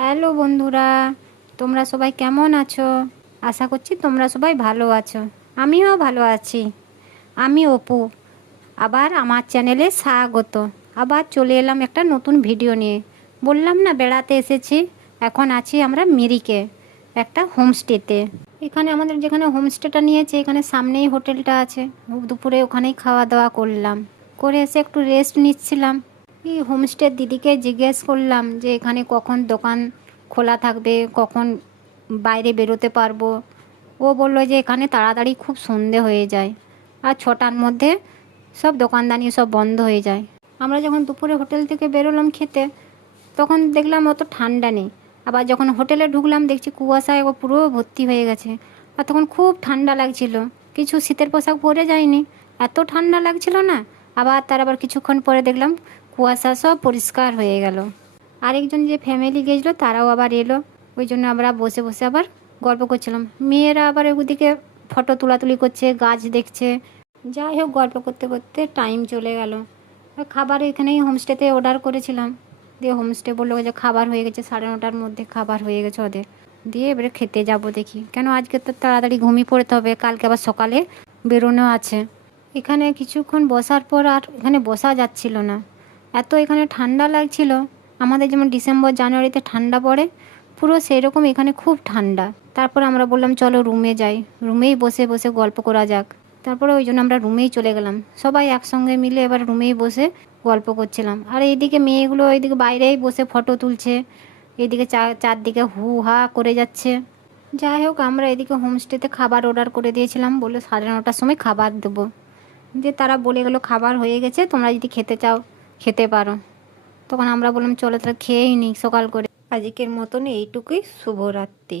Hello বন্ধুরা, তোমরা সবাই কেমন আছো? আশা করছি তোমরা সবাই ভালো আছো। আমিও ভালো আছি। আমি অপু, আবার আমার চ্যানেলে স্বাগত। আবার চলে এলাম একটা নতুন ভিডিও নিয়ে। বললাম না বেড়াতে এসেছি। এখন আছি আমরা মিরিকে, একটা হোমস্টেতে। এখানে আমাদের যেখানে হোমস্টেটা নিয়েছে, এখানে সামনেই হোটেলটা আছে। দুপুরে ওখানেই খাওয়া দাওয়া করলাম, করে এসে একটু রেস্ট নিচ্ছিলাম। এই হোমস্টের দিদিকে জিজ্ঞেস করলাম যে এখানে কখন দোকান খোলা থাকবে, কখন বাইরে বেরোতে পারবো। ও বললো যে এখানে তাড়াতাড়ি খুব সন্ধে হয়ে যায়, আর 6টার মধ্যে সব দোকানদানি সব বন্ধ হয়ে যায়। আমরা যখন দুপুরে হোটেল থেকে বেরোলাম খেতে, তখন দেখলাম অত ঠান্ডা নেই। আবার যখন হোটেলে ঢুকলাম দেখছি কুয়াশায় ও পুরো ভর্তি হয়ে গেছে। আর তখন খুব ঠান্ডা লাগছিল, কিছু শীতের পোশাক পরে যায়নি, এত ঠান্ডা লাগছিল না। আবার কিছুক্ষণ পরে দেখলাম কুয়াশা সব পরিষ্কার হয়ে গেল। আরেকজন যে ফ্যামিলি গেছিলো তারাও আবার এলো। ওই জন্য আমরা বসে বসে আবার গল্প করছিলাম। মেয়েরা আবার ওদিকে ফটো তোলাতুলি করছে, গাছ দেখছে। যাই হোক, গল্প করতে করতে টাইম চলে গেল। খাবার এখানেই হোমস্টেতে অর্ডার করেছিলাম। দিয়ে হোমস্টে বললো যে খাবার হয়ে গেছে, 9:30টার মধ্যে খাবার হয়ে গেছে ওদের। দিয়ে এবারে খেতে যাব দেখি, কেন আজকে তো তাড়াতাড়ি ঘুমিয়ে পড়তে হবে, কালকে আবার সকালে বেরোনো আছে। এখানে কিছুক্ষণ বসার পর আর এখানে বসা যাচ্ছিল না, এত এখানে ঠান্ডা লাগছিল। আমাদের যেমন ডিসেম্বর জানুয়ারিতে ঠান্ডা পড়ে, পুরো সেই রকম এখানে খুব ঠান্ডা। তারপর আমরা বললাম চলো রুমে যাই, রুমেই বসে বসে গল্প করা যাক। তারপরে ওই জন্য আমরা রুমেই চলে গেলাম, সবাই একসঙ্গে মিলে এবার রুমেই বসে গল্প করছিলাম। আর এইদিকে মেয়েগুলো এইদিকে বাইরেই বসে ফটো তুলছে, এইদিকে চারদিকে হু হা করে যাচ্ছে। যাই হোক, আমরা এদিকে হোমস্টেতে খাবার অর্ডার করে দিয়েছিলাম, বলে 9:30টার সময় খাবার দেবো। যে তারা বলে গেলো খাবার হয়ে গেছে, তোমরা যদি খেতে চাও খেতে পারো। তখন আমরা বললাম চলো তাহলে খেয়েই নিই সকাল করে। আজকের মতন এইটুকুই, শুভরাত্রি।